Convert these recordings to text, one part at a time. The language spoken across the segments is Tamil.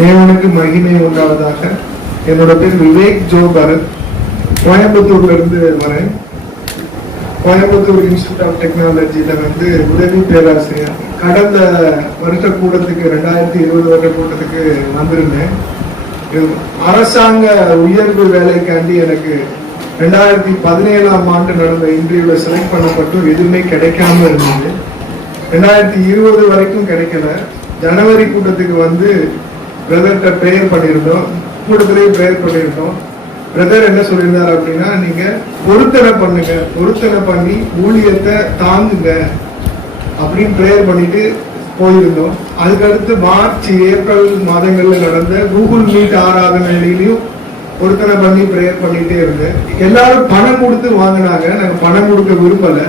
தேவனுக்கு மகிமை உண்டாவதாக. என்னோட பேர் விவேக் ஜோ பரத். கோயம்புத்தூர்ல இருந்து வரேன். கோயம்புத்தூர் இன்ஸ்டியூட் ஆஃப் டெக்னாலஜியில உதவி பேராசிரியர். கடந்த வருஷ கூட்டத்துக்கு 2020 வருட கூட்டத்துக்கு வந்திருந்தேன். அரசாங்க உயர்வு வேலைக்காண்டி எனக்கு 2017ஆம் ஆண்டு நடந்த இன்டர்வியூல செலக்ட் பண்ணப்பட்டு எதுவுமே கிடைக்காம இருந்தது. 2020 வரைக்கும் கிடைக்கல. ஜனவரி கூட்டத்துக்கு பிரதர்கிட்ட ப்ரேயர் பண்ணியிருந்தோம். கூட்டத்திலேயே ப்ரேயர் பண்ணியிருந்தோம். பிரதர் என்ன சொல்லியிருந்தார் அப்படின்னா, நீங்க பொருத்தனை பண்ணுங்க, பொருத்தனை பண்ணி ஊழியத்தை தாங்குங்க அப்படின்னு ப்ரேயர் பண்ணிட்டு போயிருந்தோம். அதுக்கடுத்து மார்ச் ஏப்ரல் மாதங்கள்ல நடந்த கூகுள் மீட் ஆராதனையிலையும் பொருத்தனை பண்ணி ப்ரேயர் பண்ணிட்டே இருந்தேன். எல்லாரும் பணம் கொடுத்து வாங்கினாங்க. நாங்க பணம் கொடுக்க விரும்பல.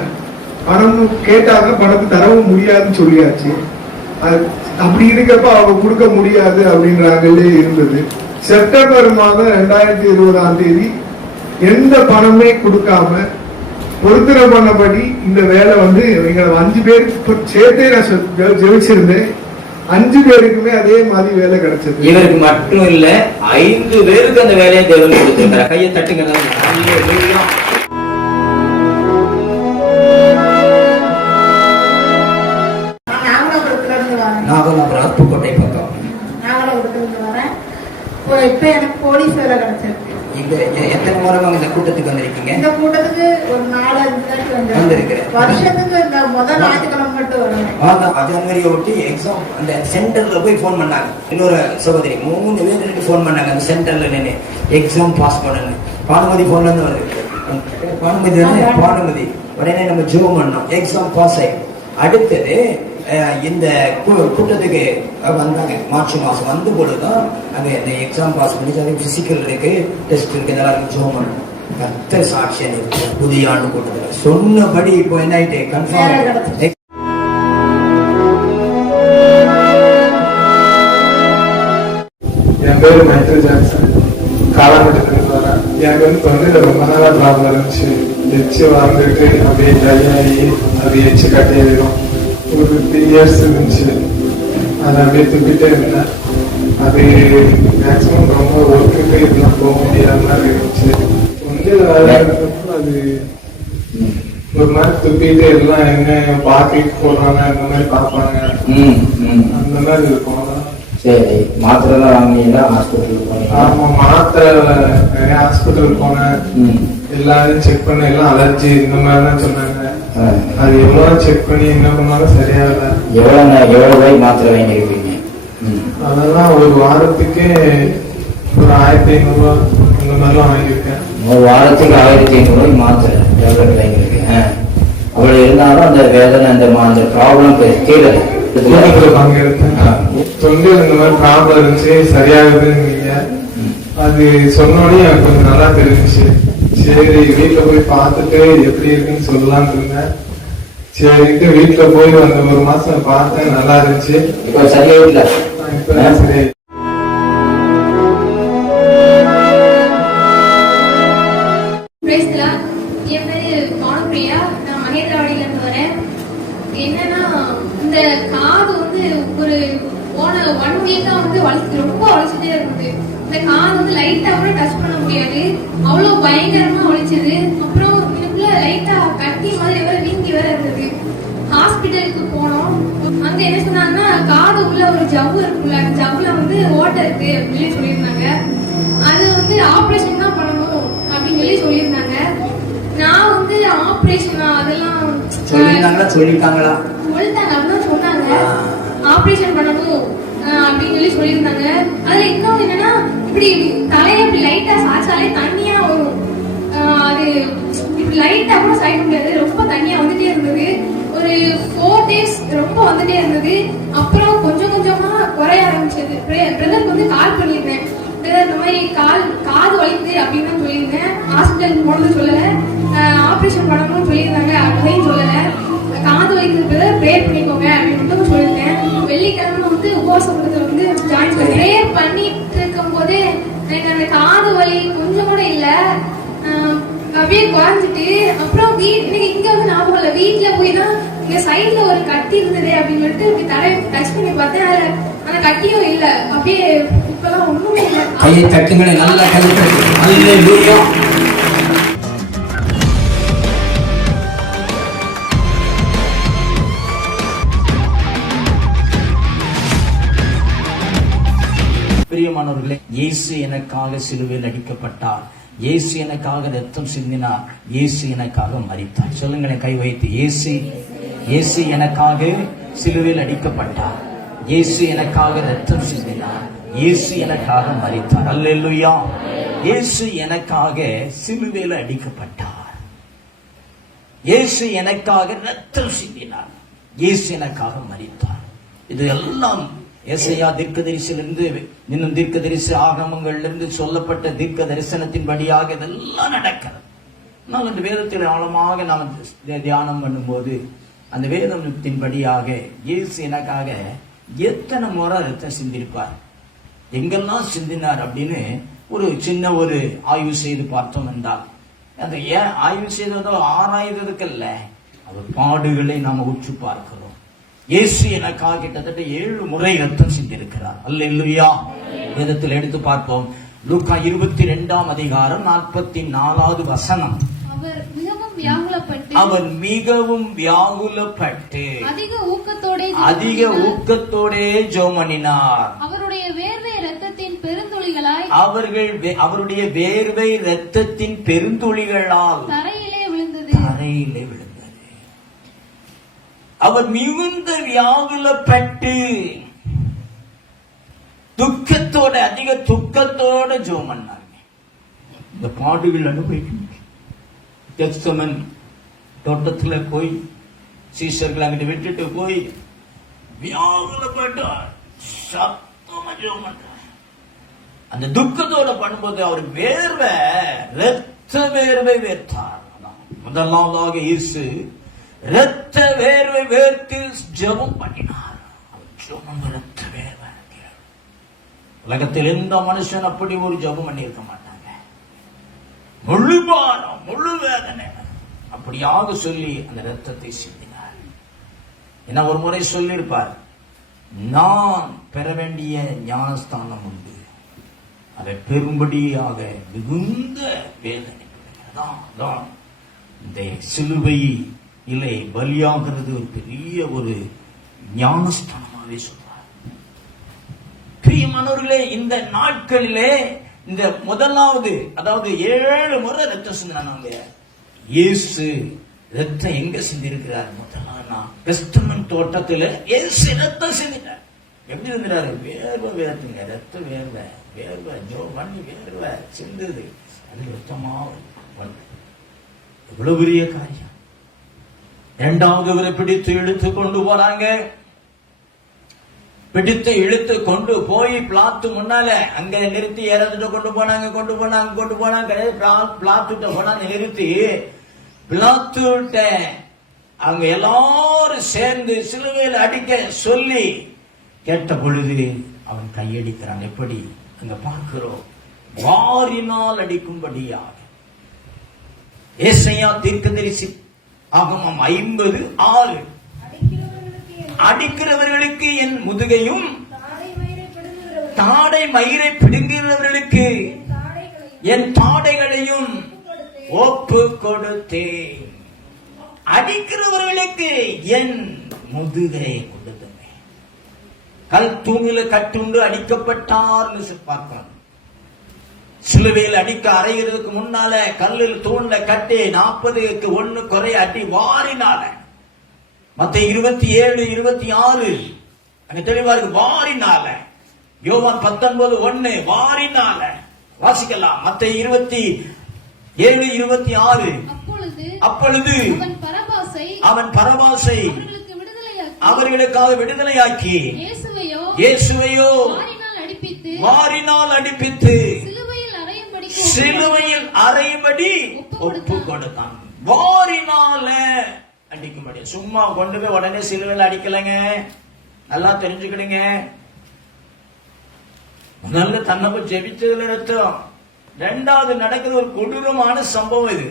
பணம் கேட்டாங்க, பணத்தை தரவும் முடியாதுன்னு சொல்லியாச்சு. அப்படி இருக்கப்ப அவங்க கொடுக்க முடியாது அப்படின்றாங்களே இருந்தது. செப்டம்பர் மாதம் 2020ஆம் தேதி எந்த பணமே கொடுக்காம பொருத்தனை பண்ணபடி இந்த வேலை எங்களை 5 பேருக்கு சேர்த்தே நான் ஜெயிச்சிருந்தேன். 5 பேருக்குமே அதே மாதிரி வேலை கிடைச்சது. இவருக்கு மட்டும் இல்ல, 5 பேருக்கு அந்த வேலையை தேவன் கொடுத்திருக்கிறார். கையை தட்டுங்க. அருப்புக்கோட்டை பக்கம். இப்ப எனக்கு போலீஸ் வேலை கிடைச்சிருக்கு. எத்தனை முறை இந்த கூட்டத்துக்கு வந்திருக்கீங்க? இந்த கூட்டத்துக்கு ஒரு 4-5 தாட்டி வந்திருக்கிறேன். வருஷத்துக்கு இந்த முதல் ஞாயிற்றுக்கிழமை மட்டும் வருவேன். ஜனவரியை ஒட்டி எக்ஸாம் அந்த சென்டர்ல போய் போன் பண்ணாங்க. இன்னொரு சகோதரி 3 பேருக்கு போன் பண்ணாங்க. அந்த சென்டர்ல நின்று எக்ஸாம் பாஸ் பண்ணணும். பானுமதி போன்ல இருந்து வருது. பானுமதி உடனே நம்ம ஜோம் பண்ணோம். எக்ஸாம் பாஸ் ஆயிடும். அடுத்தது இந்த கூட்டத்துக்கு வந்தாங்க. மார்ச் மாசம் வந்த பொழுதுதான் அங்க இந்த எக்ஸாம் பாஸ் பண்ணி பிசிக்கல் இருக்கு, டெஸ்ட் இருக்கு, இதெல்லாம் ஜோம் பண்ணணும். கர்த்தர் சாட்சியம் இருக்கு. புதிய ஆண்டு கூட்டத்துல சொன்னபடி இப்போ என்ன ஆயிட்டு கன்ஃபார்ம். என் பேரு மைக்கேல் ஜாக்சன். காலாமட்டத்திலிருந்து வரேன். எனக்கு ரொம்ப நாளா ப்ராப்ளம் இருந்துச்சு. எச்சு வாழ்ந்துட்டு அப்படியே ட்ரையாகி அது எச்சு கட்டையிடும். ஒரு 3 இயர்ஸ் இருந்துச்சு. அதை அப்படியே துப்பிட்டே இருந்தேன். அது மேக்சிமம் ரொம்ப ஒர்க்குக்கு இதெல்லாம் போக முடியாத மாதிரி இருந்துச்சு. அது ஒரு மாதிரி துப்பிட்டே எல்லாம் என்ன பாக்கெட் போடுறாங்க, அந்த மாதிரி பார்ப்பாங்க. அந்த மாதிரி இருக்கும். சரி, மாத்திரை எல்லாம் வாங்கினீங்களா? ஹாஸ்பிட்டல்? ஆமா, மாத்திரை நிறைய ஹாஸ்பிட்டல் போனேன். எல்லாரும் செக் பண்ண எல்லாம் அலர்ஜி இந்த மாதிரி தான் சொன்னாங்க. அது எவ்வளவு செக் பண்ணி என்ன பண்ணாலும் சரியாகல. எவ்வளவு மாத்திரை வாங்கிருக்கீங்க? அதெல்லாம் ஒரு வாரத்துக்கு ஒரு 1500 இந்த மாதிரிலாம் வாங்கியிருக்கேன். ஒரு வாரத்துக்கு 1500 மாத்திரை டேப்லெட் வாங்கியிருக்கேன். அவ்வளவு இருந்தாலும் அந்த வேதனை அந்த ப்ராப்ளம் கீழே வாங்கியிருக்கேன். தொண்டில் இந்த மாதிரி ப்ராப்ளம் இருந்துச்சு, சரியாகுதுன்னு அது சொன்னோடனே எனக்கு கொஞ்சம் நல்லா தெரிஞ்சிச்சு. சரி, வீட்டுல போய் பார்த்துட்டு எப்படி இருக்குன்னு சொல்லலாம்னு இருந்தேன். சரிட்டு வீட்டுல போய் அந்த 1 மாசம் பார்த்தேன். நல்லா இருந்துச்சு. இப்ப சரியாயில்ல? இப்ப சரி. என் பேரு பானுப்பிரியா. நான் மகேந்திரவாடியில இருந்து வரேன். என்னன்னா, இந்த காது ஒரு போன 1 வீக்கா ரொம்ப வலிச்சுட்டே இருந்தது. இந்த காது லைட்டா கூட டச் பண்ண முடியாது. அவ்வளவு பயங்கரமா வலிச்சது. அப்புறம் எனக்குள்ள லைட்டா கட்டி மாதிரி வேற வீங்கி வேற இருந்தது. ஹாஸ்பிட்டலுக்கு போனோம். அங்க என்ன சொன்னாங்கன்னா, காது உள்ள ஒரு ஜவ்வு இருக்குல்ல, அந்த ஜவ்வுல ஓட்டை இருக்கு அப்படின்னு சொல்லியிருந்தாங்க. அது ஆப்ரேஷன் தான் பண்ணணும் அப்படின்னு சொல்லியிருந்தாங்க. நான் ஆப்ரேஷன் அதெல்லாம் சொல்லிட்டாங்க அப்படின்னு சொன்னாங்க. ஆப்ரேஷன் பண்ணணும் அப்படின்னு சொல்லியிருந்தாங்க. அதுல இன்னொன்னு என்னன்னா, இப்படி தலையை இப்படி லைட்டா சாச்சாலே தண்ணியா வரும். அது இப்படி லைட்டா கூட சாய்க்க முடியாது. ரொம்ப தண்ணியா வந்துட்டே இருந்தது. ஒரு 4 days ரொம்ப வந்துட்டே இருந்தது. அப்புறம் கொஞ்சம் கொஞ்சமா குறைய ஆரம்பிச்சது. பிரதருக்கு கால் பண்ணியிருந்தேன். பிரதர் இந்த மாதிரி காது வலிக்குது அப்படின்னு சொல்லியிருந்தேன். ஹாஸ்பிட்டலுக்கு போனது சொல்லல, ஆப்ரேஷன் பண்ணணும்னு சொல்லியிருந்தாங்க அதையும் சொல்லல. காது வலிக்குது பிரதர், ப்ரேயர் பண்ணிக்கோங்க அப்படின்னு சொல்லியிருந்தேன். வெள்ளிக்கிழமை உபவாசம் ஜாயின் பண்ணி ப்ரேயர் பண்ணிட்டு இருக்கும் போதே எனக்கு அந்த காது வலி கொஞ்சம் கூட இல்ல, அப்படியே குறைஞ்சிட்டு. அப்புறம் இங்க ஞாபகம் இல்ல, வீட்டுல போய் தான் இங்க சைட்ல ஒரு கட்டி இருந்தது அப்படின்னு சொல்லிட்டு இப்படி தலை டச் பண்ணி பார்த்தேன். ஆனா கட்டியும் இல்ல, அப்படியே இப்பெல்லாம் ஒண்ணுமே இல்ல. கையை தட்டுங்களே, நல்லா கையை தட்டு. அல்லேலூயா. பிரியமானவர்களே, இயேசு எனக்காக சிலுவையில் அடிக்கப்பட்டார், இயேசு எனக்காக ரத்தம் சிந்தினார், இயேசு எனக்காக மரித்தார். சொல்லுங்களேன் கை வைத்து, இயேசு எனக்காக சிலுவையில் அடிக்கப்பட்டார், இயேசு எனக்காக ரத்தம் சிந்தினார், இயேசு எனக்காக மரித்தார். அல்லேலூயா. இயேசு எனக்காக சிலுவையில் அடிக்கப்பட்டார், இயேசு எனக்காக ரத்தம் சிந்தினார், இயேசு எனக்காக மரித்தார். இது எல்லாம் ஏசாயா தீர்க்கதரிசியிலிருந்து, இன்னும் தீர்க்கதரிசி ஆகமங்களிலிருந்து சொல்லப்பட்ட தீர்க்க தரிசனத்தின்படியாக இதெல்லாம் நடக்கிறது. ஆனால் அந்த வேதத்தில் ஆழமாக நாம் தியானம் பண்ணும்போது அந்த வேதத்தின்படியாக இயேசு எனக்காக எத்தனை முறை ரத்தம் சிந்திருப்பார், எங்கெல்லாம் சிந்தினார் அப்படின்னு ஒரு சின்ன ஒரு ஆய்வு செய்து பார்த்தோம் என்றால், அந்த ஏன் ஆய்வு செய்ததோ ஆராய்வதற்கல்ல, அவர் பாடுகளை நாம உற்று பார்க்கிறோம். இயேசு எனக்காக கிட்டத்தட்ட 7 முறை ரத்தம் சிந்திருக்கிறார். அல்லேலூயா. வேதத்தில் எடுத்து பார்ப்போம். லூக்கா 22ஆம் அதிகாரம் 44வது வசனம். அவர் மிகவும் வியாகுலப்பட்டு அதிக ஊக்கத்தோடே ஜெபம் பண்ணினார். அவருடைய வேர்வை இரத்தத்தின் பெருந்துளிகளால் தரையிலே விழுந்தது. அவர் மிகுந்த வியாகுலப்பட்டு துக்கத்தோட, அதிக துக்கத்தோட ஜெபம் பண்ணார். இந்த பாடுகள் அனுபவிக்கும் கெத்செமனே தோட்டத்துல போய் சீஷர்கள் அங்கிட்டு விட்டுட்டு போய் வியாகுலப்பட்டு சத்தமா ஜெபம் பண்றார். அந்த துக்கத்தோட பண்ணும்போது அவர் இரத்த வேர்வை வேர்த்தார். முதலாவதாக இயேசு இரத்த வேர்வை வேர்த்து ஜெபம் பண்ணினார். இரத்த வேர்வை. உலகத்தில் எந்த மனுஷன் அப்படி ஒரு ஜெபம் பண்ணி இருக்க மாட்டாங்க. முழு பாரம், முழு வேதனை அப்படியாக சொல்லி அந்த இரத்தத்தை சிந்தினார். என்ன ஒரு முறை சொல்லியிருப்பார், நான் பெற வேண்டிய ஞானஸ்தானம் உண்டு, அதை பெரும்படியாக மிகுந்த வேதனை. இந்த சிலுவை இல்லை பலியாகிறது ஒரு பெரிய ஒரு ஞானஸ்தானமாகவே சொல்றார். பிரியமானவர்களே, இந்த நாட்களிலே இந்த முதலாவது, அதாவது 7 முறை ரத்தம் சிந்தினாங்க. இயேசு ரத்தம் எங்க சிந்திருக்கிறார்? முதலாம் தோட்டத்துல இயேசு ரத்தம் சிந்தினார். எப்படி இருந்தாரு? வேர்வை வேர்த்துங்க, ரத்த வேர்வை, வேர்வை ஜோ பண்ணி வேர்வை சிந்துது, அது ரத்தமா எவ்வளவு பெரிய காரியம். இரண்டாவது அவரை பிடித்து இழுத்து கொண்டு போறாங்க. பிடித்து இழுத்து கொண்டு போய் பிளாத்து முன்னால அங்க நிறுத்தி ஏறதுட்டு கொண்டு போனாங்க. பிளாத்துட்ட போனாங்க, நிறுத்தி பிளாத்துட்ட அவங்க எல்லாரும் சேர்ந்து சிலுவையில் அடிக்க சொல்லி கேட்ட பொழுது அவன் கையடிக்கிறான். எப்படி அங்க பார்க்கிறோம், வாரினால் அடிக்கும்படியாக. ஏசாயா தீர்க்கதரிசி ஆகமம் 50:6. அடிக்கிறவர்களுக்கு என் முதுகையும் தாடை மயிரை பிடுங்குகிறவர்களுக்கு என் தாடைகளையும் ஒப்பு கொடுத்தேன். அடிக்கிறவர்களுக்கு என் முதுகை கொடுத்தேன். கல் தூணில கட்டுண்டு அடிக்கப்பட்டார்னு பார்க்கணும். சிலுவையில் அடிக்க அறைகிறதுக்கு முன்னால கல்லில் தூண்ல கட்டி 40க்கு 1 குறை அடி வாரினால. மத்தேயு 27:26 அங்க தெளிவா இருக்கு, வாரினால. யோவான் 19:1 வாரினால. வாசிக்கலாம். மத்தேயு 27:26. அப்பொழுது அவன் பரபாசை அவர்களுக்காக விடுதலையாக்கி இயேசுவையோ வாரினால் அடிப்பித்து சிலுவையில் அறையும்படி ஒப்பு கொடுத்தான். வாரினால அடிக்கும்படி. சும்மா கொண்டு போய் உடனே சிலுவையில் அடிக்கலங்க. நல்லா தெரிஞ்சுக்கிடுங்க. முதல்ல தன்னை ஜெபிச்சதுல அர்த்தம். இரண்டாவது நடக்கிற ஒரு கொடூரமான சம்பவம் இது.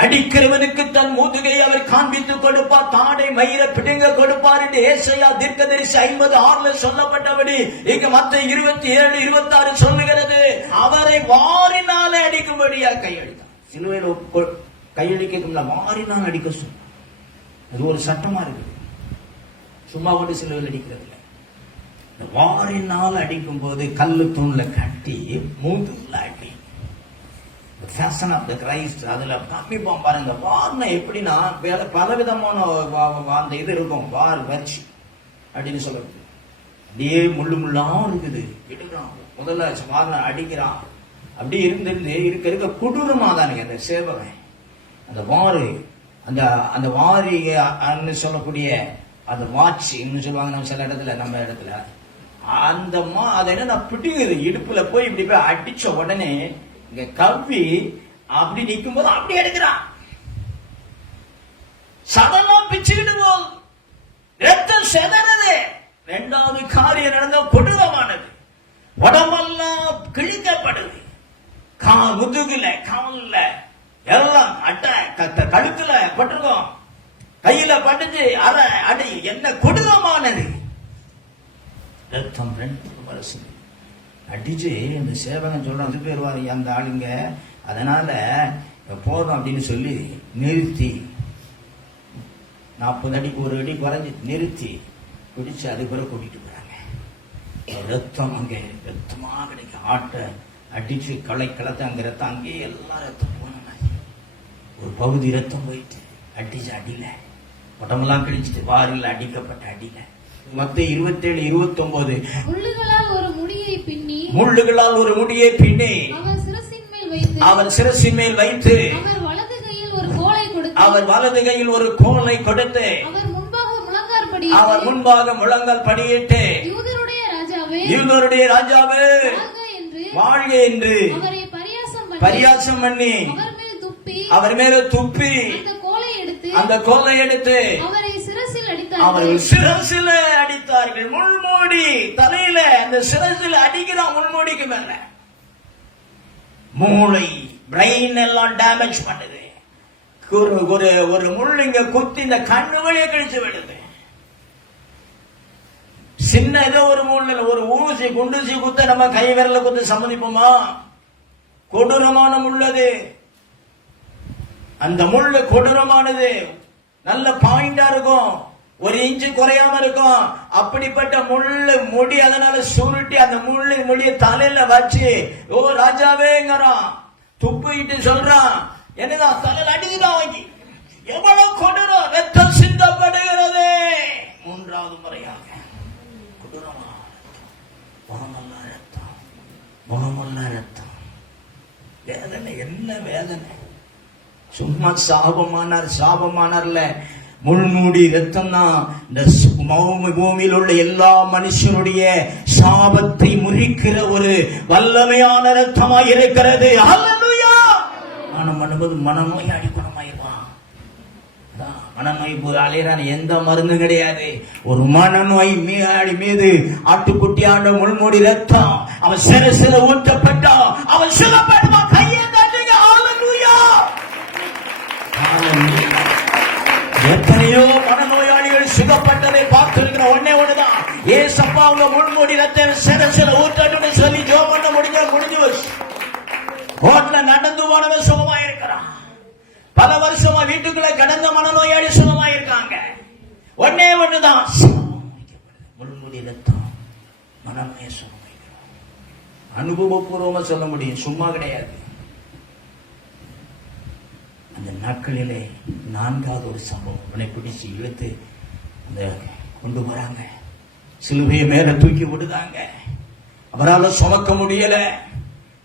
அடிக்கிறவனுக்கு தன் முதுகை அவர் காண்பித்து கொடுப்பார், தாடை மயிரை பிடுங்க கொடுப்பார் என்று ஏசாயா தீர்க்கதரிசி 56 சொல்லப்பட்டபடி இங்க மத்தேயு 27:26 சொல்லுகிறது. அவரை வாரினாலே அடிக்கும்படியா கையடித்தார். சிலுவையில் கையடிக்க வாரினால் அடிக்க சொன்னார். அது ஒரு சட்டமா இருக்குது. சும்மா கொண்டு சிலுவையில் அடிக்கிறது இல்லை. வாரினால் அடிக்கும் போது கல்லு தூண்ல கட்டி மூதுல அடி. ஃபேஷன் ஆஃப் த கிரைஸ்ட் அதுல காமிப்பான் பாருங்க. வார்னா எப்படின்னா பல விதமான அந்த இது இருக்கும். வார் வச்சு அப்படின்னு சொல்றது அப்படியே முள்ளு முள்ளா இருக்குது. எடுக்கிறான் முதல்ல வாரின அடிக்கிறான். அப்படி இருந்திருந்து இருக்க கொடூரமா தானுங்க அந்த சேவகன். அந்த வாரு அந்த வாரி சொல்லக்கூடிய அந்த வாட்ச் இன்னும் சொல்லுவாங்க நம்ம சில இடத்துல, நம்ம இடத்துல அந்த அது என்ன பிடிக்குது. இடுப்புல போய் இப்படி போய் அடிச்ச உடனே இங்க கவ்வி அப்படி நிற்கும் போது அப்படி எடுக்கிறான். சதெல்லாம் பிச்சுக்கிட்டு போல் ரத்தம் செதறது. இரண்டாவது காரியம் நடந்த கொடூரமானது. உடம்பெல்லாம் கிழிக்கப்படுது. முதுகுல கால்ல எல்லாம் அட்டை கழுத்துல பட்டிருக்கோம், கையில பட்டுச்சு. அடி என்ன கொடூரமானது. ரத்தம் 2 வருஷம் அடிச்சு இந்த சேவகன் சொல்றான் பேருவாரு அந்த ஆளுங்க. அதனால போறோம் அப்படின்னு சொல்லி நிறுத்தி 40 அடிக்கு 1 அடி குறைஞ்சி நிறுத்தி பிடிச்சு அது கூட கூட்டிட்டு போறாங்க. ரத்தம் அங்க ரத்தமா கிடைக்கும். ஆட்டை அடிச்சு களத்தை அங்க ரத்தம் அங்கேயே எல்லாம் ரத்தம் போன மாதிரி ஒரு பகுதி ரத்தம் போயிட்டு அடிச்சு அடியில உடம்பெல்லாம் கிழிச்சிட்டு வாரில் அடிக்கப்பட்ட அடியில. மத்தேயு 27:29 முள்ளுகளால் ஒரு முடியை பின்னி அவர் சிரசின் மேல் வைத்து அவர் வலது கையில் ஒரு கோலை கொடுத்து அவர் முன்பாக முழங்கால் படியிட்டு யூதருடைய ராஜாவே வாழ்க என்று பரியாசம் பண்ணி அவர் மேல துப்பி அந்த கோலை எடுத்து அவர்கள் சிரசில அடித்தார்கள். முள்மூடி தலையில அந்த சிரசில அடிக்கிறான். முள்மூடிக்கு மேல மூளை பிரெயின் எல்லாம் டேமேஜ் பண்ணுது. ஒரு முள் இங்க குத்தி இந்த கண்ணு வழியே கழிச்சு விடுது. சின்ன ஏதோ ஒரு முள், ஒரு ஊசி குண்டூசி குத்த நம்ம கை விரல குத்து சம்மதிப்போமா? கொடூரமான முள்ளது. அந்த முள்ளு கொடூரமானது. நல்ல பாயிண்டா இருக்கும், 1 இன்ச்சு குறையாம இருக்கும். அப்படிப்பட்ட முள்ளு முடி அதனால சுருட்டி அந்த முடிய தலையில வச்சு ஓ ராஜாவேங்கிறான். துப்பிட்டு சொல்றான், என்னதான் தலையில அடிக்குதான் வாங்கி. எவ்வளவு கொடூரம். ரத்தம் சிந்தப்படுகிறது. 3வது முறையாக கொடூரமா முகமல்ல ரத்தம். வேதனை என்ன வேதனை. சும்மா சாபமானார்ல முள்மூடி ரத்தம் தான் இந்த பூமியில் உள்ள எல்லா மனுஷனுடைய சாபத்தை முறிக்கிற ஒரு வல்லமையான ரத்தமாய் இருக்கிறது. ஹல்லேலூயா. மனநோய் குணமாயிருவான். மனநோய் அலையிறான். எந்த மருந்து கிடையாது. ஒரு மனநோய் மீது ஆட்டுக்குட்டியான முள்மூடி ரத்தம் அவன் சில ஊற்றப்பட்டா அவன் சுகப்படுவான். கையை தட்டுங்க. ஹல்லேலூயா. எத்தனையோ மனநோயாளிகள் சுகப்பட்டதை பார்த்திருக்கிற ஒண்ணுதான். ஏசப்பா அவங்க முள்மூடி ரத்தம் சில ஊற்றட்டுன்னு சொல்லி ஜெபம் பண்ண முடிஞ்சு வச்சு ரோட்ல நடந்து போனவன் சுகமாயிருக்கிறான். பல வருஷமா வீட்டுக்குள்ள கடந்த மனநோயாளி சுகமாயிருக்காங்க. ஒண்ணுதான் முள்மூடி ரத்தம் மனநோயை சுகமாயிருக்கிறான். அனுபவபூர்வமா சொல்ல முடியும், சும்மா கிடையாது. அந்த நாட்களிலே 4வது ஒரு சம்பவம். அவனை பிடிச்சு இழுத்து அந்த கொண்டு போறாங்க. சிலுவையை மேல தூக்கி விடுதாங்க. அவரால் சுமக்க முடியல.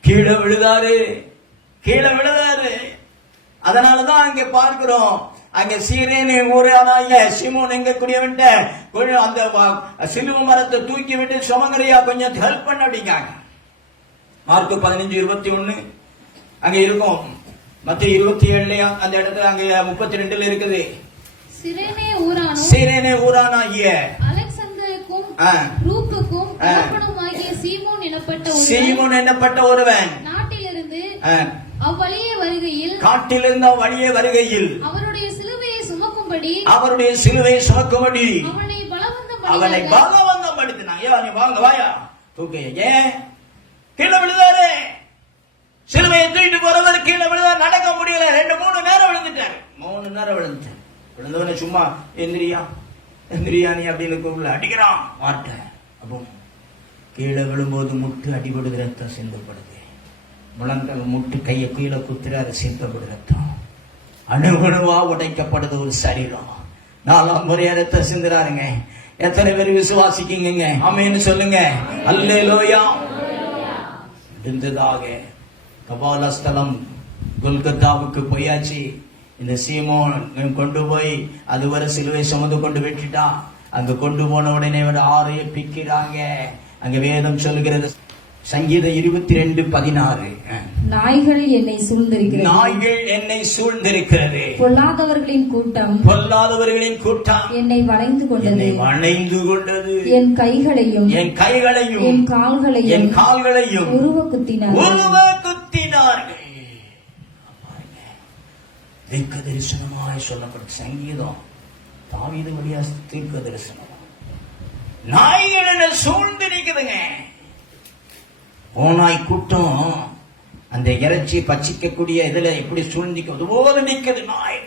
கீழே விழுதாரு. அதனாலதான் அங்க பார்க்கிறோம், அங்க சீரேனு ஊரானாய சீமோன் எங்க கூடியவன்ட்ட அந்த சிலுவை மரத்தை தூக்கி விட்டு சுமங்கரையா கொஞ்சம் ஹெல்ப் பண்ண அப்படிங்காங்க. மார்க் 15:21 அங்க இருக்கும். மத்தேயு 27 அந்த இடத்துல அங்க 32 இருக்குது. சிரேனே ஊரானாகிய அலெக்சந்தருக்கும் ரூப்புக்கும் சீமோன் எனப்பட்ட ஒருவன் நாட்டிலிருந்து அவ்வழியே வருகையில் காட்டிலிருந்து வழியே வருகையில் அவருடைய சிலுவையை சுமக்கும்படி அவருடைய சிலுவை சுமக்கும்படி அவனை பலவந்தம் படுத்தினான். ஏன் நீ வாங்க வாயா தூக்க, ஏன் கீழே விழுதாரு? சிலுவையை தூக்கிட்டு போறவர் கீழே விழுதாரு, நடக்க முடியல. 2-3 நேரம் விழுந்துட்டாரு. 3 நேரம் விழுந்துட்டாரு. விழுந்தவன சும்மா எந்திரியா எந்திரியா நீ அப்படின்னு கூப்பிட அடிக்கிறான் வார்த்தை. அப்போ கீழே விழும்போது முட்டு அடிபடுது, ரத்தம் சிந்தப்படுது. முழங்கால் முட்டு கையை கீழே குத்துறாரு, சிந்தப்படுது ரத்தம். அணுகுணுவா உடைக்கப்படுது ஒரு சரீரம். 4ஆம் முறையா ரத்தம் சிந்துறாருங்க. எத்தனை பேர் விசுவாசிக்கீங்க? ஆமென்னு சொல்லுங்க. அல்லேலூயா. இருந்ததாக கபாலஸ்தலம் கொல்கத்தாவுக்கு போயாச்சு. இந்த சீமோன் கொண்டு போய் அதுவரை சிலுவை சுமந்து கொண்டு விட்டுட்டா. அங்க கொண்டு போன உடனே ஒரு 6 பிக்கிறாங்க. அங்க வேதம் சொல்லுகிறது, சங்கீதம் 22:16, நாய்கள் என்னை சூழ்ந்திருக்கிறது, நாய்கள் என்னை சூழ்ந்திருக்கிறது, பொல்லாதவர்களின் கூட்டம் பொல்லாதவர்களின் கூட்டம் என்னை வளைந்து கொண்டது, வளைந்து கொண்டது. என் கைகளையும் என் கைகளையும் என் கால்களையும் என் கால்களையும் உருவ குத்தினார்கள். தீர்க்க தரிசனமாய் சொல்லப்பட்ட சங்கீதம் தாவீது வழியா தீர்க்க தரிசனம். நாய்கள் என்ன சூழ்ந்து நிக்குதுங்க. ஓநாய் கூட்டம் அந்த இறைச்சி பச்சிக்கக்கூடிய இதுல எப்படி சூழ்ந்திக்கும் போல நிக்குது நாய்.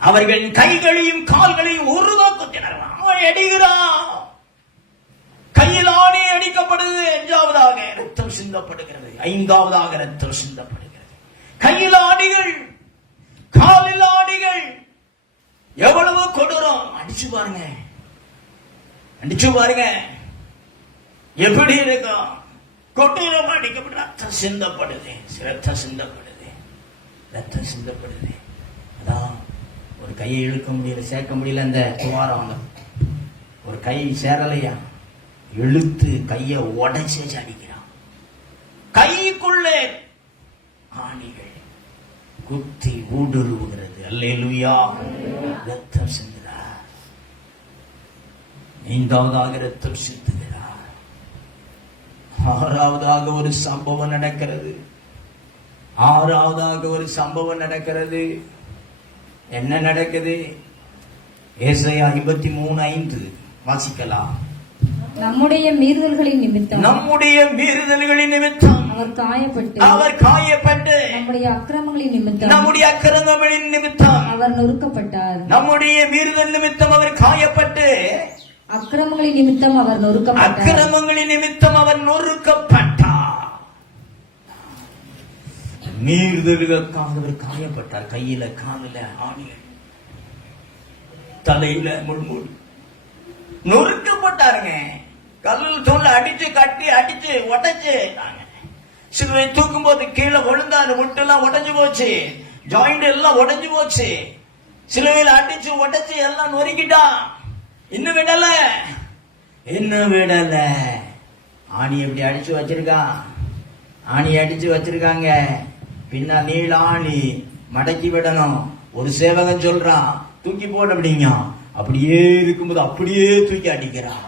அவர்களின் கைகளையும் கால்களையும் உருவாக்குத்தினார்கள். அவன் அடிக்கிறான், கையில் ஆணி அடிக்கப்படுது. 5ஆவதாக ரத்தம் சிந்தப்படுகிறது. 5ஆவதாக ரத்தம் சிந்தப்படுகிறது. கையில் ஆணிகள், காலில் ஆணிகள். எவ்வளவு கொடூரம். அடிச்சு பாருங்க, அடிச்சு பாருங்க எப்படி இருக்கும். கொடூரம் அடிக்கப்பட்டு ரத்தம் சிந்தப்படுது, ரத்தம் சிந்தப்படுது, ரத்தம் சிந்தப்படுது. அதான் ஒரு கையை இழுக்க முடியல, சேர்க்க முடியல. அந்த துவாரம் ஒரு கை சேரலையா, இழுத்து கைய உடைச்சு அடிக்கிறான். கைக்குள்ளே ஆணிகள் குத்தி ஊடுருவுகிறது. அல்லேலூயா. ரத்தம் சிந்துகிறார். 5ஆவதாக ரத்தம் சிந்துகிறார். 6ஆவதாக ஒரு சம்பவம் நடக்கிறது. 6ஆவதாக ஒரு சம்பவம் நடக்கிறது. என்ன நடக்குது? ஏசாயா 53:5 வாசிக்கலாம். நம்முடைய மீறுதல்களின் நிமித்தம் அவர் காயப்பட்டு நம்முடைய அக்கிரமங்களின் நிமித்தம் அவர் நொறுக்கப்பட்டார். நம்முடைய மீறுதல் நிமித்தம் அவர் காயப்பட்டு அக்கிரமங்களின் நிமித்தம் அவர் நொறுக்கப்பட்டார். மீறுதலுக்காக அவர் காயப்பட்டார். கையில காலில ஆணிகள், தலையில முள்மூடி நொறுக்கப்பட்டாருங்க. கல்லில் தோல்ல அடிச்சு கட்டி அடிச்சு உடைச்சு சிலுவை தூக்கும் போது கீழே விழுந்தாரு. முட்டெல்லாம் உடைஞ்சு போச்சு, ஜாயிண்ட் எல்லாம் உடைஞ்சு போச்சு. சிலுவையில் அடிச்சு உடைச்சு எல்லாம் நொறுக்கிட்டான். இன்னும் விடல. ஆணி எப்படி அடிச்சு வச்சிருக்கான், ஆணி அடிச்சு வச்சிருக்காங்க. பின்ன நீள ஆணி மடக்கி விடணும். ஒரு சேவகன் சொல்றான் தூக்கி போட அப்படிங்க. அப்படியே இருக்கும்போது அப்படியே தூக்கி அடிக்கிறான்.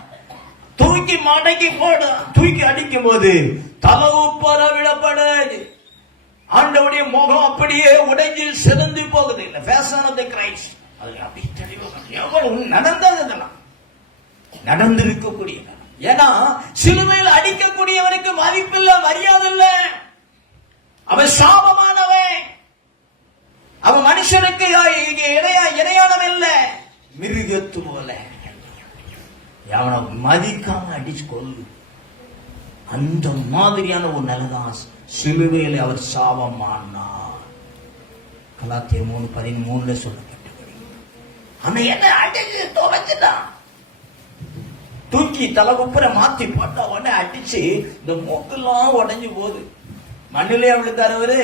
தூக்கி மடக்கி போட தூக்கி அடிக்கும் போது தலை உப்பர விடப்படுது. ஆண்டவுடைய முகம் அப்படியே உடைஞ்சு சிறந்து போகுது. இல்ல ஃபேஷன் ஆஃப் தி கிரைஸ்ட். அது அப்படி எவ்வளவு நடந்ததுதான் நடந்திருக்கக்கூடிய. ஏன்னா சிலுவையில் அடிக்கக்கூடியவனுக்கு மதிப்பில்ல, மரியாதை இல்ல. அவன் சாபமானவன். அவன் மனுஷனுக்கு இணையானவன் இல்ல, மிருகத்து போல. அவனை மதிக்காம அடிச்சு கொள்ளு. அந்த மாதிரியான ஒரு நிலைதான் சிலுவையில் அவர் சாபமானார். கலாத்தியர் 3:13 சொல்லப்பட்டபடி அவன் என்ன அடிச்சு துவைச்சுட்டான். தூக்கி தலை குப்புற மாத்தி போட்ட உடனே அடிச்சு இந்த மூக்கெல்லாம் உடைஞ்சு போகுது. மண்ணிலே விழுத்தாரு.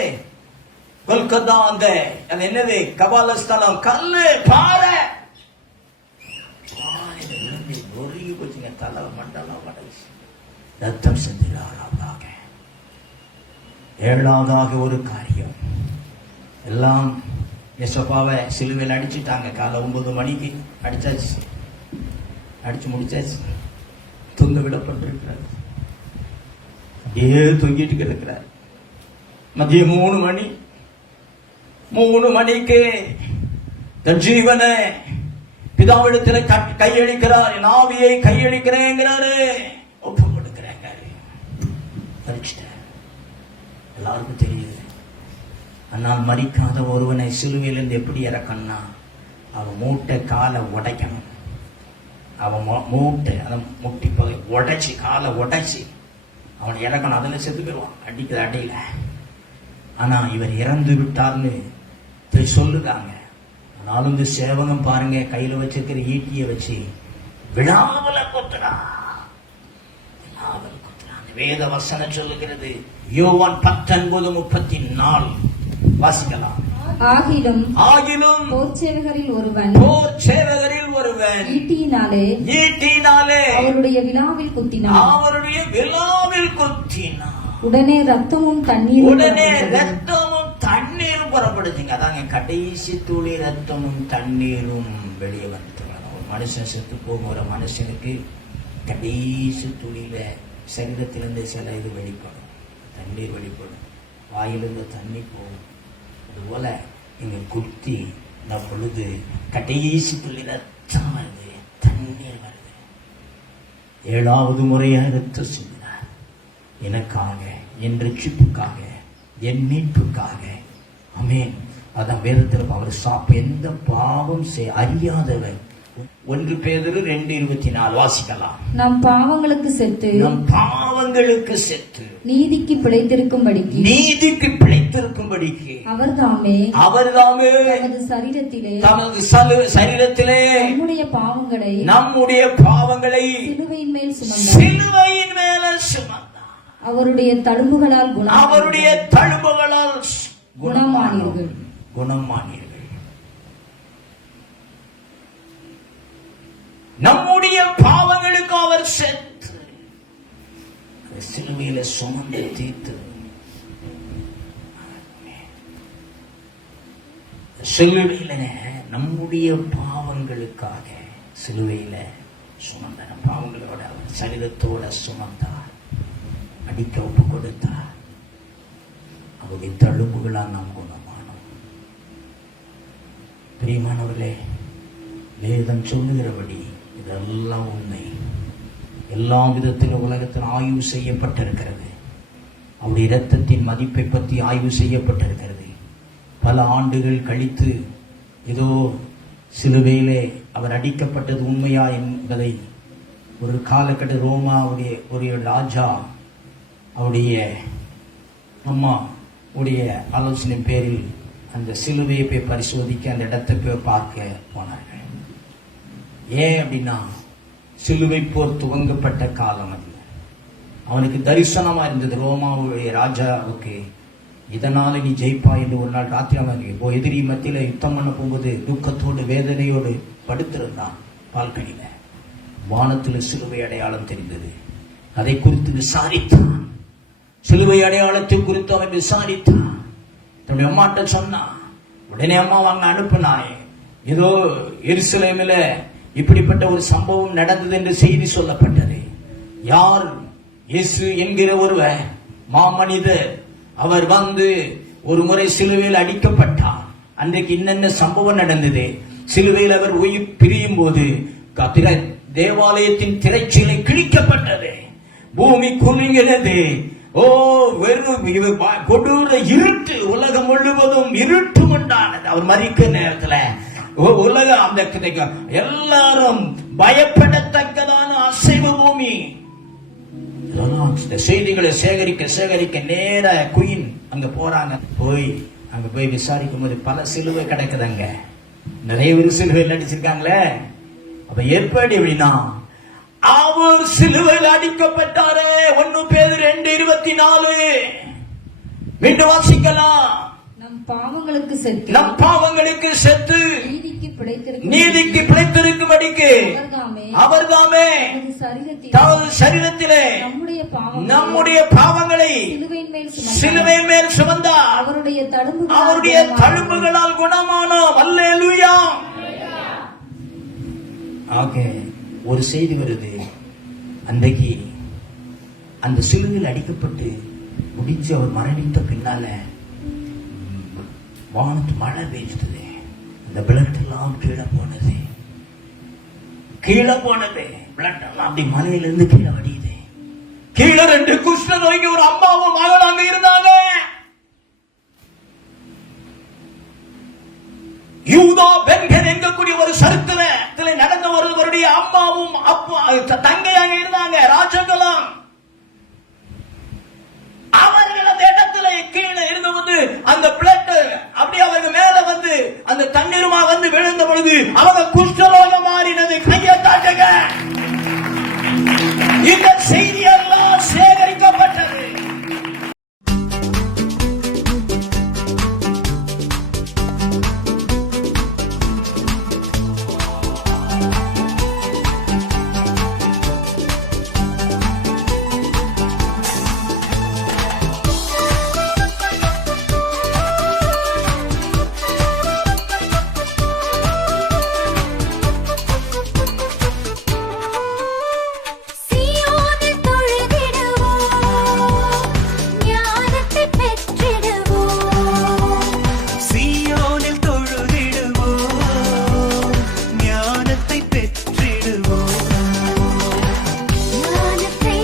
கொல்கத்தா அந்த என்னது கபாலஸ்தலம், கல்லு பாறை நொறுங்கி போச்சுங்க. தலை மண்டலம் உடைச்சு ரத்தம் செஞ்சுறாங்க. 7ஆவதாக ஒரு காரியம். எல்லாம் யேசப்பாவை சிலுவையில் அடிச்சுட்டாங்க. காலை 9 மணிக்கு அடிச்சாச்சு, அடிச்சு முடிச்சாச்சு. தொங்க விடப்பட்டிருக்கிறார். அப்படியே தொங்கிட்டு கிடக்கிறார். மதியம் 3 மணிக்கு தன் ஜீவனை பிதாவிடத்தில் கையளிக்கிறார். என் ஆவியை கையளிக்கிறேங்கிறாரு, ஒப்பு கொடுக்கிறேங்க. எல்லாருக்கும் தெரியுது. ஆனால் மரிக்காத ஒருவனை சிலுவையிலிருந்து எப்படி இறக்கணும்னா, அவன் மூட்டை காலை உடைக்கணும். அவன் மூட்டை அதை முட்டி உடைச்சி காலை உடைச்சி அவனை இறக்கணும். அதில் செத்து போயிடுவான் அடிக்கிற அடியில. ஆனா இவர் இறந்து விட்டார்னு சொல்லுறாங்க. ஆனாலும் இந்த சேவகம் பாருங்க, கையில வச்சிருக்கிற ஈட்டியை வச்சு விழாவல கொத்துறான். வேத வசனம் சொல்லுகிறது. யோவான் 19:34 வாசிக்கலாம். ஆகிலும் போர்ச்சேவகரில் ஒருவன் ஈட்டியினாலே அவருடைய விலாவில் குத்தினான். உடனே ரத்தமும் தண்ணீரும் புறப்படுதுங்க. அதாங்க கடைசி துளி ரத்தமும் தண்ணீரும் வெளியே வந்து. ஒரு மனுஷன் செத்து போகிற மனுஷனுக்கு கடைசி துளியில சரீரத்திலிருந்து சில இது வெளிப்படும், தண்ணீர் வெளிப்படும், வாயிலிருந்து தண்ணி போகும். அதுபோல இங்க குத்தி பொழுது கடைசி துளி ரத்தம் வருது, தண்ணீர் வருது. 7வது முறையாக ரத்தம் சிந்தினார் எனக்காக, என் ரட்சிப்புக்காக, என் மீட்புக்காக. ஆமென். அதான் வேதத்தில் அவர் எந்த பாவம் அறியாதவர். 1 பேதுரு 2:24 வாசிக்கலாம். நம் பாவங்களுக்கு செத்து நீதிக்கு பிழைத்திருக்கும்படிக்கு அவர்தாமே தமது சரீரத்திலே நம்முடைய பாவங்களை சிலுவையின் மேல சுமந்தார். அவருடைய தழும்புகளால் குணமானீர்கள். நம்முடைய பாவங்களுக்கு அவர் செத்து சிலுவையில சுமந்து தீர்த்து. சிலுவையில நம்முடைய பாவங்களுக்காக சிலுவையில சுமந்த பாவங்களோட அவர் சரீரத்தோட சுமந்தார், அடிக்க ஒப்பு கொடுத்தார். அவருடைய தழும்புகளால் நாம் குணமானோம். பிரியமானவர்களே, வேதம் சொல்லுகிறபடி இதெல்லாம் உண்மை. எல்லா விதத்திலும் உலகத்தில் ஆய்வு செய்யப்பட்டிருக்கிறது. அவருடைய இரத்தத்தின் மதிப்பை பற்றி ஆய்வு செய்யப்பட்டிருக்கிறது. பல ஆண்டுகள் கழித்து ஏதோ சிலுவையிலே அவர் அடிக்கப்பட்டது உண்மையா என்பதை ஒரு காலகட்ட ரோமாவுடைய ஒரு ராஜா அவருடைய அம்மா உடைய ஆலோசனை பேரில் அந்த சிலுவையை போய் பரிசோதிக்க அந்த இடத்தை போய் பார்க்க போனார்கள். ஏன் அப்படின்னா, சிலுவை போர் துவங்கப்பட்ட காலம் அது. அவனுக்கு தரிசனமா இருந்தது ரோமாவுடைய ராஜாவுக்கு. இதனால நீ ஜெயிப்பா என்று ஒரு நாள் ராத்திரி அவன் எதிரி மத்தியில யுத்தம் பண்ண போகும்போது துக்கத்தோடு வேதனையோடு படுத்திருந்தான். பால்கனில வானத்தில் சிலுவை அடையாளம் தெரிந்தது. அதை குறித்து விசாரித்தான். சிலுவை அடையாளத்தை குறித்து அவன் விசாரித்தான். தன்னுடைய அம்மாட்ட சொன்னான். உடனே அம்மா வாங்க அனுப்பினாய். ஏதோ எருசலேமில இப்படிப்பட்ட ஒரு சம்பவம் நடந்தது என்று செய்தி சொல்லப்பட்டது. யார்? இயேசு என்கிற ஒருவர் மாமனிதர். அவர் வந்து ஒரு முறை சிலுவையில் அடிக்கப்பட்டார். அன்றைக்கு என்னென்ன சம்பவம் நடந்தது? சிலுவையில் அவர் உயிர் பிரியும் போது தேவாலயத்தின் திரைச்சீலை கிழிக்கப்பட்டது. பூமி குலுங்கினது. ஓ, வெறும் கொடூர இருட்டு, உலகம் முழுவதும் இருட்டு உண்டானது. அவர் மரிக்க நேரத்துல உலகம் அந்த எல்லாரும் பயப்படத்தக்கதான அசைவ பூமி. செய்திகளை சேகரிக்க நேர குயின் அங்க போறாங்க. அங்க போய் விசாரிக்கும் போது பல சிலுவை கிடைக்குதுங்க. நிறைய ஒரு சிலுவை அடிச்சிருக்காங்களே. அப்ப ஏற்பாடு எப்படின்னா, அவர் சிலுவையில் அடிக்கப்பட்டாரே. 1 பேதுரு 2:24 மீண்டும் வாசிக்கலாம். நம் பாவங்களுக்கு செத்து நீதிக்கு பிழைத்திருக்கும்படிக்கு அவர்தாமே தமது சரீரத்திலே நம்முடைய பாவங்களை சிலுவையின் மேல் சுமந்தார். அவருடைய தழும்புகளால் குணமானோம். அல்லேலூயா. ஆக ஒரு செய்தி வருது. அன்றைக்கு அந்த சிலுவையில் அடிக்கப்பட்டு முடிஞ்சு அவர் மரணித்த பின்னால வானத்து மழை பெய்ஞ்சது, அந்த பிளட் எல்லாம் கீழே போனது, பிளட் எல்லாம் அப்படி மலையிலிருந்து கீழே வடியுது. கீழே 2 குஷ்ட நோய்க்கு ஒரு அம்மாவும் மகள் அங்க இருந்தாங்க. யூதா பென்கன் என்கக்கூடிய ஒரு சரித்திரத்தில் நடந்த ஒருவருடைய அம்மாவும் தங்கை அங்க இருந்தாங்க, ராஜகுலம். அவர்கள் அந்த இடத்துல கீழே இருந்து வந்து அந்த பிளட் அப்படி அவங்க மேல வந்து அந்த தண்ணீருமா வந்து விழுந்த பொழுது அவங்க குஷ்டரோகம் மாறினது. கையை தாட்டுங்க. இந்த செய்தியெல்லாம் சேகரிக்கப்பட்டது. சீயோனில் தொழுதிடுவோம், ஞானத்தை பெற்றிடுவோம். சீயோனில் தொழுதிடுவோம், ஞானத்தை பெற்றிடுவோம். ஞானத்தை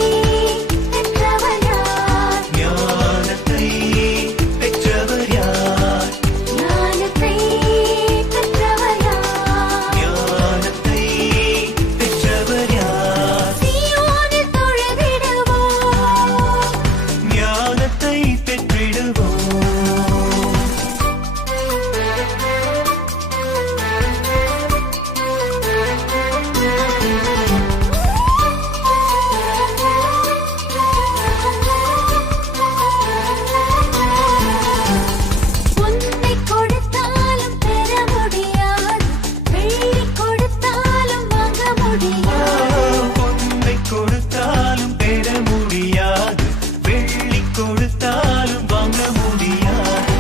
பெற்றவர் யார்? ஞானத்தை பெற்றவர் யார்? ஞானத்தை பெற்றவர் யார்? ஞானத்தை பெற்றவர் யார்? சீயோனில் தொழுதிடுவோம், ஞானத்தை பெற்றிடுவோம். பொன்னை கொடுத்தாலும் பெற முடியாது, வெள்ளி கொடுத்தாலும் வாங்க முடியாது. பொன்னை கொடுத்தாலும் பெற முடியாது, வெள்ளி கொடுத்தாலும் வாங்க முடியாது.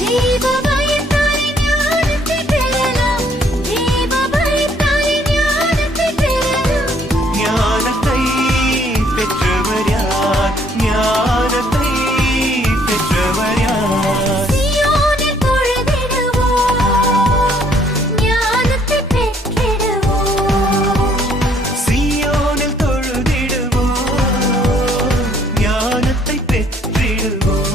தேவ பயத்தாலே ஞானத்தை பெறலாம், தேவ பயத்தாலே ஞானத்தை பெறலாம். ஞானத்தை பெற்றவர் யார்? ஞானத்தை பெற்றவர் யார்? சீயோனில் தொழுதிடுவோம், ஞானத்தை பெற்றிடுவோம். சீயோனில் தொழுதிடுவோம், ஞானத்தை பெற்றிடுவோம்.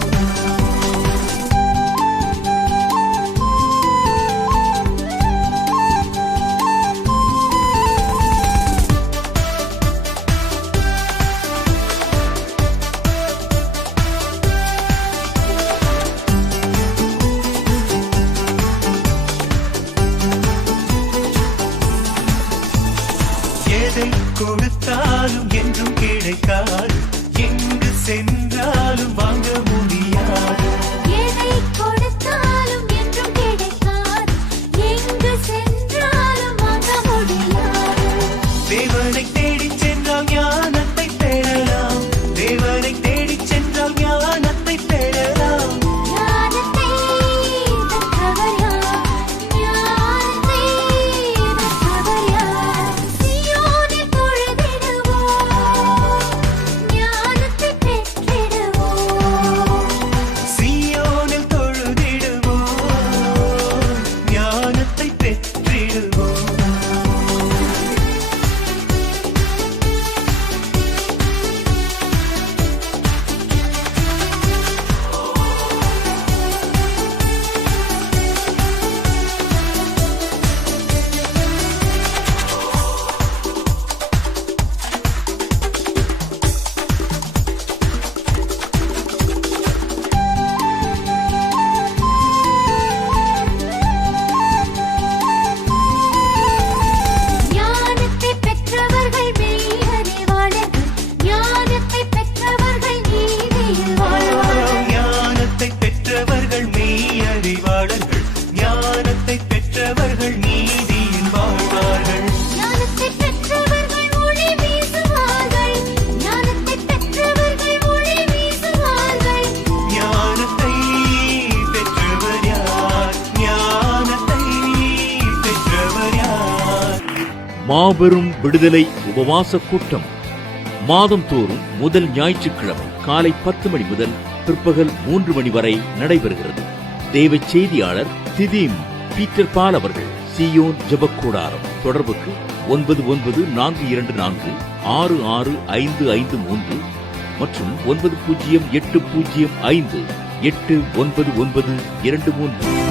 எதை கொடுத்தாலும் என்றும் கிடைக்காது, எங்கு சென்றாலும் வாங்க முடியாது. எதை கொடுத்தாலும் என்றும் கிடைக்காது, எங்கு சென்றாலும் வாங்க முடியாது. தேவனை தேடிச் சென்றால் ஞானத்தை பெறலாம், தேவனை தேடிச் சென்றால் ஞானத்தை பெறலாம். ஞானத்தை பெற்றவர் யார்? ஞானத்தை பெற்றவர் யார்? சீயோனில் தொழுதிடுவோம், ஞானத்தை பெற்றிடுவோம். சீயோனில் தொழுதிடுவோம், ஞானத்தை பெற்றிடுவோம். ஞானத்தை பெற்றவர்கள் மெய்யறிவாளர்கள், ஞானத்தை பெற்றவர்கள் நீதியில் வாழ்வார்கள். ஞானத்தை பெற்றவர்கள் மெய்யறிவாளர்கள், ஞானத்தை பெற்றவர்கள் நீதியில் வாழ்வார்கள். ஞானத்தை பெற்றவர்கள் ஒளி வீசுவார்கள், ஞானத்தை பெற்றவர்கள் ஒளி வீசுவார்கள். ஞானத்தை பெற்றவர் யார்? ஞானத்தை பெற்றவர் யார்? மாபெரும் விடுதலை உபவாச கூட்டம் மாதந்தோறும் முதல் ஞாயிற்றுக்கிழமை காலை 10 மணி முதல் பிற்பகல் 3 மணி வரை நடைபெறுகிறது. தேவ செய்தியாளர் திதீம் பீட்டர் பால் அவர்கள். சியோன் ஜெபக்கூடாரம். தொடர்புக்கு 9924466553 மற்றும் 908005899923.